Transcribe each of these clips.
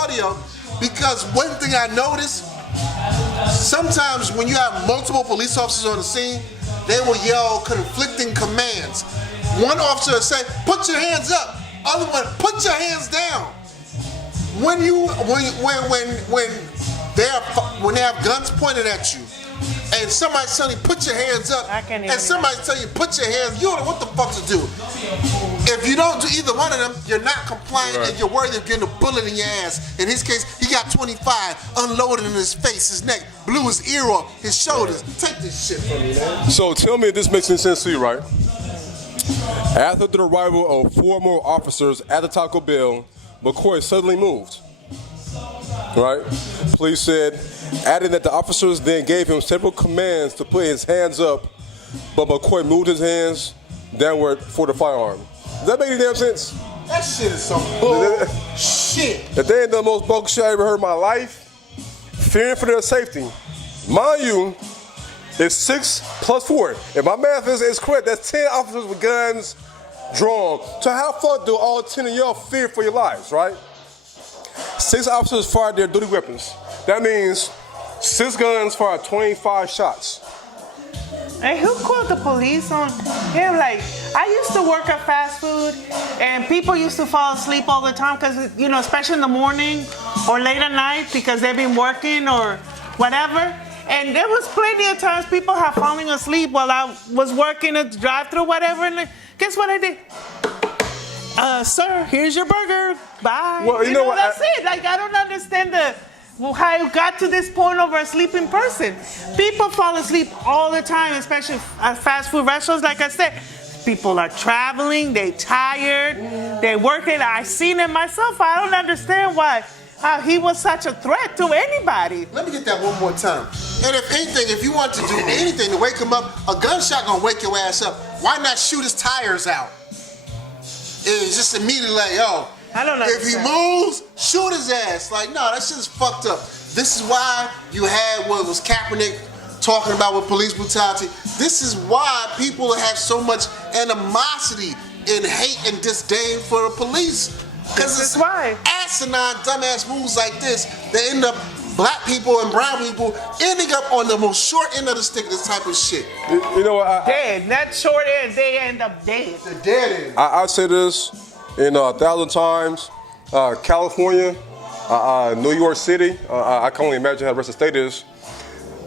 audio because one thing I noticed, sometimes when you have multiple police officers on the scene, they will yell conflicting commands. One officer will say, "Put your hands up." Other one, "Put your hands down." When they have guns pointed at you, and somebody's telling you put your hands up, and somebody's telling you put your hands, you don't know what the fuck to do. If you don't do either one of them, you're not compliant, and you're worried of getting a bullet in your ass. In his case, he got 25 unloaded in his face, his neck, blew his ear off, his shoulders. Take this shit from me, man. So tell me if this makes any sense to you, right? After the arrival of 4 more officers at the Taco Bell, McCoy suddenly moved. Right? Police said, adding that the officers then gave him several commands to put his hands up, but McCoy moved his hands downward for the firearm. Does that make any damn sense? That shit is some bullshit. That they ain't the most bogus shit I ever heard in my life. Fearing for their safety. Mind you, it's 6 plus 4. If my math is correct, that's 10 officers with guns drawn. So how far do all 10 of y'all fear for your lives, right? 6 officers fired their duty weapons. That means 6 guns fired 25 shots. And who called the police on him? Like, I used to work at fast food, and people used to fall asleep all the time because, you know, especially in the morning or late at night because they've been working or whatever. And there was plenty of times people have fallen asleep while I was working at the drive-thru, whatever. And guess what I did? Sir, here's your burger. Bye. Well, you know what? That's it. Like, I don't understand how it got to this point over a sleeping person. People fall asleep all the time, especially at fast food restaurants. Like I said, people are traveling, they tired, they working. I seen it myself. I don't understand how he was such a threat to anybody. Let me get that one more time. And if anything, if you want to do anything to wake him up, a gunshot gonna wake your ass up. Why not shoot his tires out? It's just immediately like, yo, I don't know. if he moves, shoot his ass. Like, no, that shit is fucked up. This is why you had what was Kaepernick talking about with police brutality. This is why people have so much animosity and hate and disdain for the police. Because it's why asinine, dumbass moves like this, they end up black people and brown people ending up on the most short end of the stick of this type of shit. You know what? Dead. That short end, they end up dead. The dead end. I say this in 1,000 times. California, New York City, I can only imagine how the rest of the state is.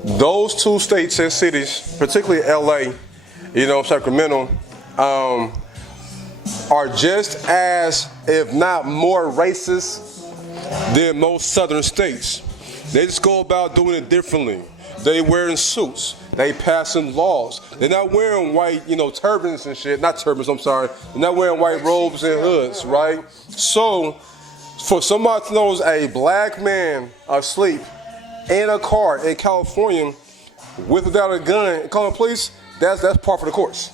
Those 2 states and cities, particularly LA, you know, Sacramento, are just as, if not more racist than most southern states. They just go about doing it differently. They wearing suits. They passing laws. They're not wearing white, you know, turbans and shit. Not turbans, I'm sorry. They're not wearing white robes and hoods, right? So, for somebody to know a black man asleep in a car in California without a gun, calling the police, that's par for the course.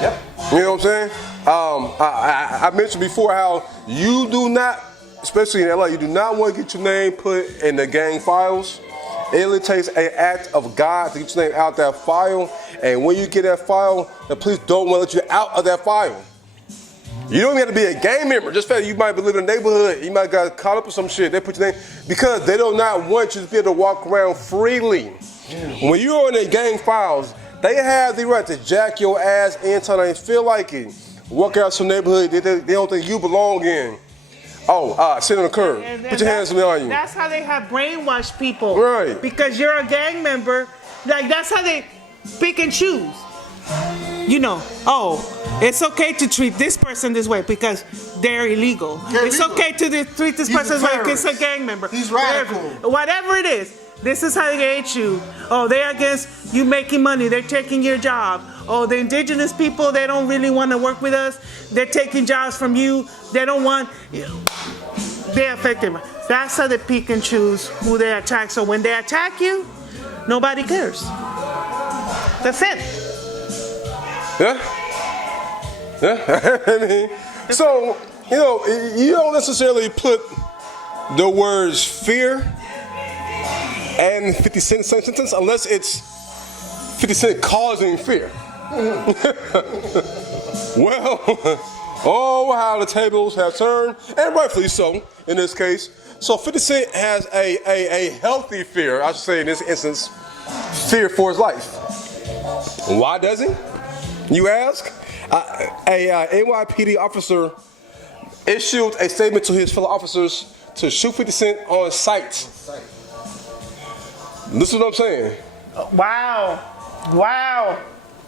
Yep. You know what I'm saying? I mentioned before how you do not, especially in LA, you do not want to get your name put in the gang files. It only takes an act of God to get your name out that file. And when you get that file, the police don't want to let you out of that file. You don't even have to be a gang member. Just that you might be living in a neighborhood, you might got caught up with some shit. They put your name because they do not want you to be able to walk around freely. When you're on their gang files, they have the right to jack your ass anytime they feel like it. Walk out some neighborhood they don't think you belong in. Sit on the curb. Put your hands behind you. That's how they have brainwashed people. Right. Because you're a gang member. Like, that's how they pick and choose. You know, it's okay to treat this person this way because they're illegal. It's okay to treat this person this way because it's a gang member. He's radical. Whatever it is, this is how they hate you. Oh, they're against you making money. They're taking your job. Oh, the indigenous people, they don't really want to work with us. They're taking jobs from you. They don't want, they're affected. That's how they pick and choose who they attack. So when they attack you, nobody cares. That's it. Yeah. I mean, so, you know, you don't necessarily put the words fear and 50 Cent sentence unless it's 50 Cent causing fear. Well, Oh, how the tables have turned, and rightfully so in this case. So 50 Cent has a healthy fear, I should say in this instance, fear for his life. Why does he? You ask? A NYPD officer issued a statement to his fellow officers to shoot 50 Cent on sight. Listen to what I'm saying. Wow.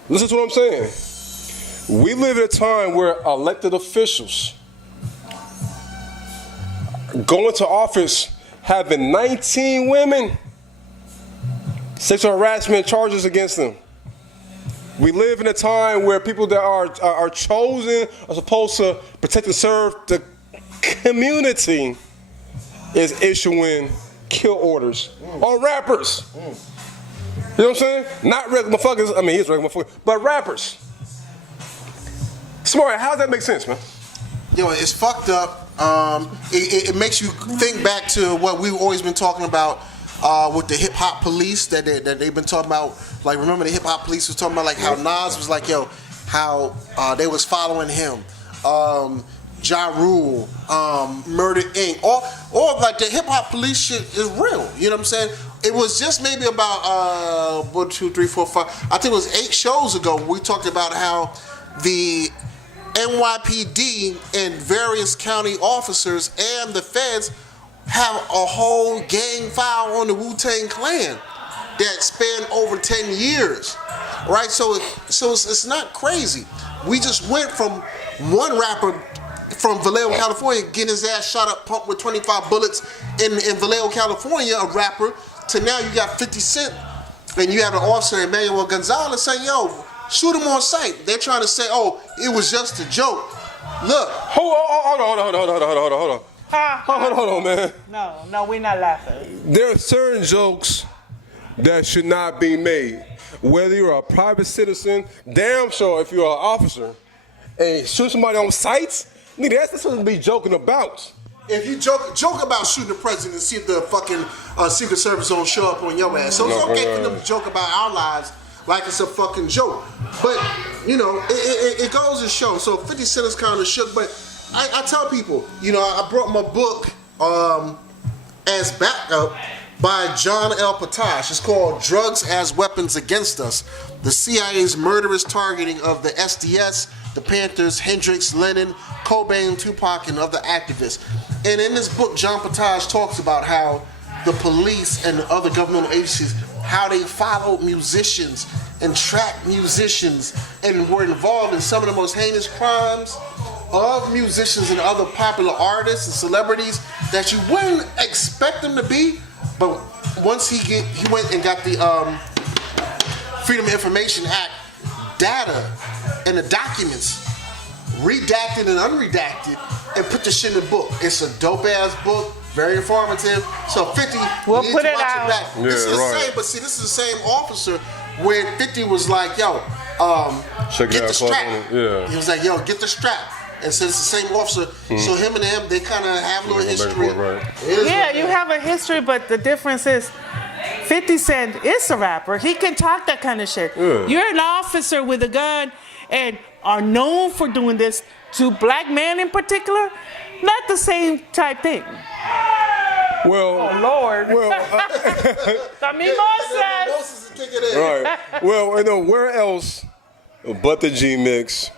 Listen to what I'm saying. We live in a time where elected officials go into office having 19 women sexual harassment charges against them. We live in a time where people that are chosen are supposed to protect and serve the community is issuing kill orders on rappers. You know what I'm saying? Not regular motherfuckers. I mean, he's regular motherfuckers, but rappers. Smart, how does that make sense, man? Yo, it's fucked up. It makes you think back to what we've always been talking about with the HipHop police that they've been talking about. Like, remember the HipHop police was talking about like how Nas was like, yo, how they was following him. Ja Rule, Murder Inc. Or like the HipHop police shit is real. You know what I'm saying? It was just maybe about 1, 2, 3, 4, 5. I think it was 8 shows ago we talked about how the NYPD and various county officers and the feds have a whole gang file on the Wu-Tang Clan that spanned over 10 years, right? So it's not crazy. We just went from one rapper from Vallejo, California, getting his ass shot up, pumped with 25 bullets in Vallejo, California, a rapper, to now you got 50 Cent, and you have an officer, Emmanuel Gonzalez, saying, yo, shoot him on sight. They're trying to say, oh, it was just a joke. Look. Hold on, man. No, we're not laughing. There are certain jokes that should not be made. Whether you're a private citizen, damn sure if you're an officer, and shoot somebody on sight, nigga, that's something to be joking about. If you joke about shooting the president and see if the fucking Secret Service don't show up on your ass. So it's okay for them to joke about our lives like it's a fucking joke. But, you know, it goes to show. So 50 Cent is kind of shook. But I tell people, you know, I brought my book as backup by John L. Potash. It's called Drugs as Weapons Against Us. The CIA's murderous targeting of the SDS, the Panthers, Hendrix, Lennon, Cobain, Tupac, and other activists. And in this book, John Potash talks about how the police and other governmental agencies, how they followed musicians and tracked musicians and were involved in some of the most heinous crimes of musicians and other popular artists and celebrities that you wouldn't expect them to be. But once he went and got the Freedom of Information Act data and the documents, redacted and unredacted, and put the shit in the book. It's a dope ass book, very informative. So 50, we'll need put to it watch out. it back. Yeah, this is right. the same, but see, this is the same officer where 50 was like, yo, Check get it the out, strap. yeah. He was like, yo, get the strap. And so it's the same officer. So him and them, they kind of have a little history. Right. Yeah, you have a history, but the difference is 50 Cent is a rapper. He can talk that kind of shit. Yeah. You're an officer with a gun and are known for doing this to black men in particular. Not the same type thing. Well, Oh, Lord. well, The mimosas. right. Well, you know, where else but the Gemix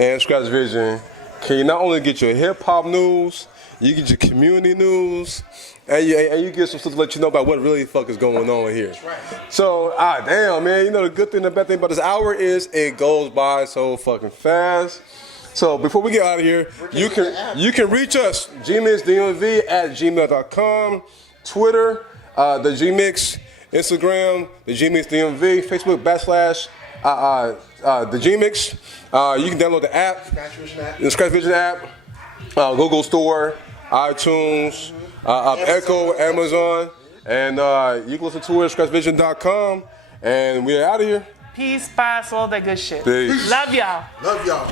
and Scratch Vision can you not only get your hip hop news, you get your community news, and you get some stuff to let you know about what really the fuck is going on here. That's right. So, damn, man, you know the good thing, the bad thing about this hour is it goes by so fucking fast. So before we get out of here, you can reach us, GMixDMV at gmail.com, Twitter, the Gemix, Instagram, the GMixDMV, Facebook / the Gemix. You can download the app, the Scratch Vision app, Google Store, iTunes, Echo, Amazon, and you can listen to it at scratchvision.com. And we're out of here. Peace, paz, all that good shit. Peace. Love y'all. Love y'all.